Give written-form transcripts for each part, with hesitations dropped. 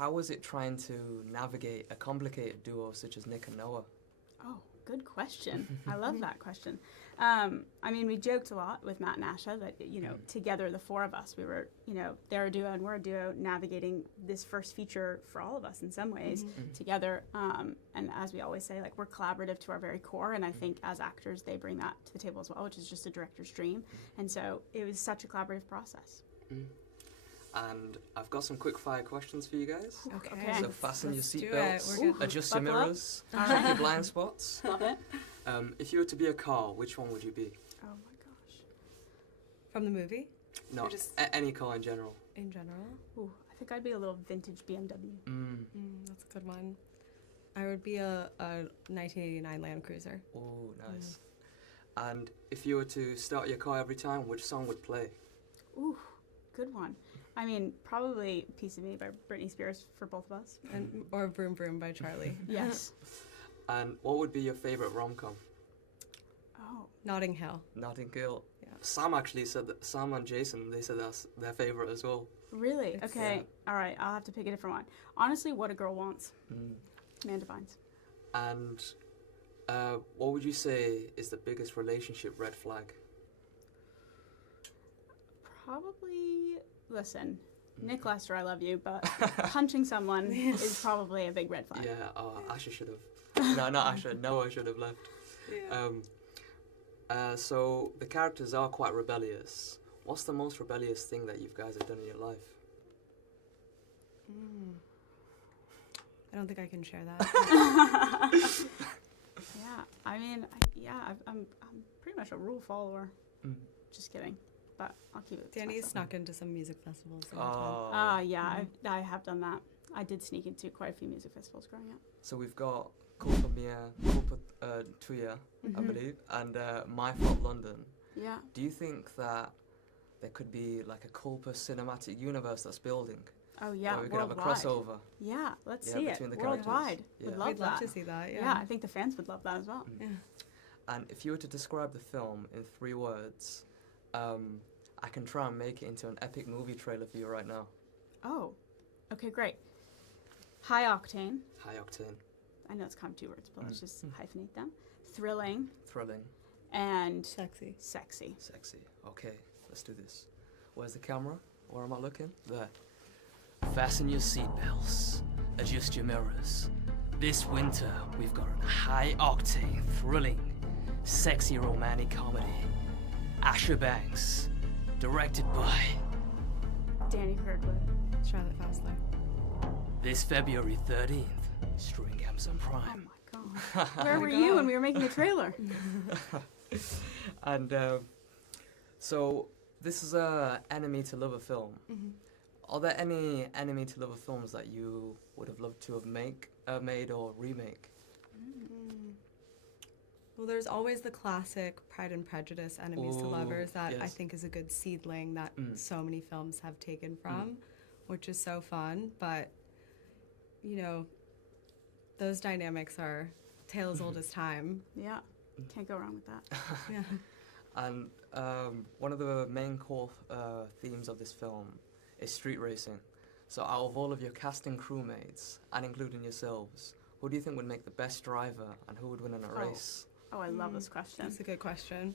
how was it trying to navigate a complicated duo such as Nick and Noah? Oh, good question. I love that question. I mean, we joked a lot with Matt and Asha that, together, the four of us, we were, they're a duo and we're a duo, navigating this first feature for all of us in some ways together. And as we always say, like, we're collaborative to our very core. And I think as actors, they bring that to the table as well, which is just a director's dream. And so it was such a collaborative process. And I've got some quick fire questions for you guys. Okay. So fasten your Let's do seatbelts, it. adjust your Buckle up. mirrors, check your blind spots. Love it. If you were to be a car, which one would you be? Oh my gosh. From the movie? No, Or just any car in general. in general? Ooh, I think I'd be a little vintage BMW. That's a good one. I would be a 1989 Land Cruiser. Oh, nice. And if you were to start your car every time, which song would play? Ooh, good one. I mean, probably Piece of Me by Britney Spears for both of us. Or Broome Broome by Charlie. Yes. And what would be your favourite rom-com? Oh. Notting Hill. Notting Hill. Yeah. Sam actually said that, Sam and Jason, they said that's their favourite as well. Really? It's- Okay. All right. I'll have to pick a different one. Honestly, What a Girl Wants. Amanda Bynes. And what would you say is the biggest relationship red flag? Probably, listen, Nick Lester, I love you, but punching someone is probably a big red flag. Yeah, Asha should have. No, not Asha. Noah should have left. Yeah. So the characters are quite rebellious. What's the most rebellious thing that you guys have done in your life? I don't think I can share that. Yeah, I mean, I'm pretty much a rule follower. Just kidding, but I'll keep it. to Danny myself. snuck into some music festivals. in her time. Yeah, I have done that. I did sneak into quite a few music festivals growing up. So we've got Culpa Mia, Culpa Tuya, I believe, and My Fault London. Yeah. Do you think that there could be like a Culpa cinematic universe that's building? Oh yeah, Where we could have a worldwide. crossover. Yeah, let's Yeah, see it. between the characters. Worldwide. Yeah. Would love We'd that. love to see that, Yeah, I think the fans would love that as well. Yeah. And if you were to describe the film in 3 words, I can try and make it into an epic movie trailer for you right now. Oh, okay, great. High octane. High octane, I know it's kind of 2 words, but let's just hyphenate them. Thrilling thrilling, and Sexy. sexy. sexy. Okay, let's do this. Where's the camera? Where am I looking? There. Fasten your seatbelts. Adjust your mirrors. This winter, we've got a high-octane, thrilling, sexy romantic comedy. Asha Banks, directed by Dani Girdwood. Charlotte Fassler. this February 13th, streaming Amazon Oh Prime. my god. Where were you when we were making the trailer? And so this is a enemy to lover film. Are there any enemy to lover films that you would have loved to have made or remake? Well, there's always the classic Pride and Prejudice enemies to Ooh, lovers that I yes. think is a good seedling that so many films have taken from, which is so fun. But, those dynamics are tale as old as time. Yeah, can't go wrong with that. Yeah. And one of the main core themes of this film is street racing. So out of all of your cast and crewmates, and including yourselves, who do you think would make the best driver and who would win in a race? Oh, I love this question. That's a good question.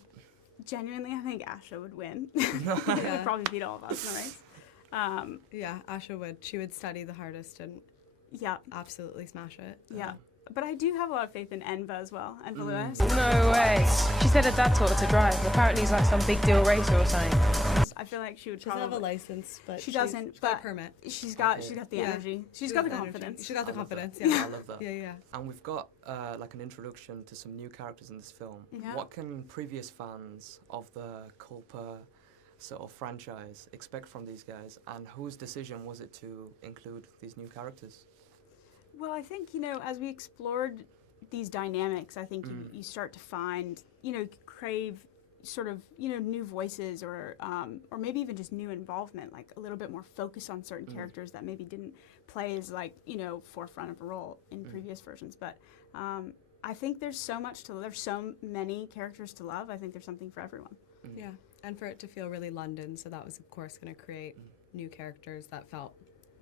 Genuinely, I think Asha would win. She would probably beat all of us in the race. Yeah, Asha would. She would study the hardest and Yeah, absolutely smash it. yeah. But I do have a lot of faith in Enva as well. Enva Lewis. No way. She said her dad taught her to drive. Apparently he's like some big deal racer or something. I feel like she would She doesn't have a probably. license, but She doesn't, she's got but a permit. She's got Okay. the Yeah. energy. She's got the energy. confidence. She's got the I love that. confidence, I yeah. love that. Yeah. And we've got like an introduction to some new characters in this film. Yeah. What can previous fans of the Culpa sort of franchise expect from these guys, and whose decision was it to include these new characters? Well, I think, as we explored these dynamics, I think you start to find, crave sort of, new voices or maybe even just new involvement, like a little bit more focus on certain characters that maybe didn't play as like, forefront of a role in previous versions. But I think there's so many characters to love. I think there's something for everyone. Yeah, and for it to feel really London, so that was, of course, going to create new characters that felt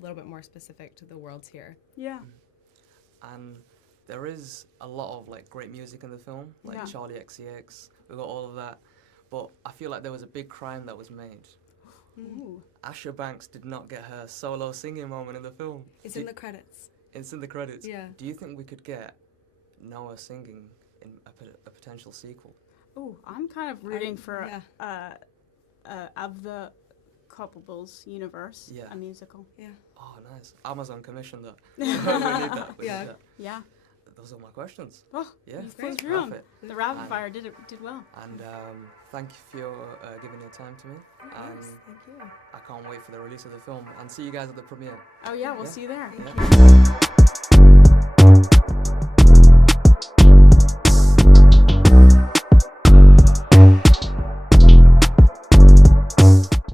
little bit more specific to the worlds here. Yeah. And there is a lot of like great music in the film, like Yeah. Charlie XCX. We got all of that, but I feel like there was a big crime that was made. Ooh. Asha Banks did not get her solo singing moment in the film. It's in the credits. It's in the credits. Yeah. Do you think we could get Noah singing in a potential sequel? Ooh, I'm kind of rooting for yeah. of the Culpables universe, Yeah. a musical. Yeah. Oh, nice. Amazon commissioned that. we need that. We Yeah. need that. Yeah. Those are my questions. Oh, Yeah. you flew through 'em. Perfect. The rapid And- fire did well. And thank you for your, giving your time to me. And Yes, thank you. I can't wait for the release of the film. And see you guys at the premiere. Oh yeah, we'll Yeah. see you there. Thank Yeah. you.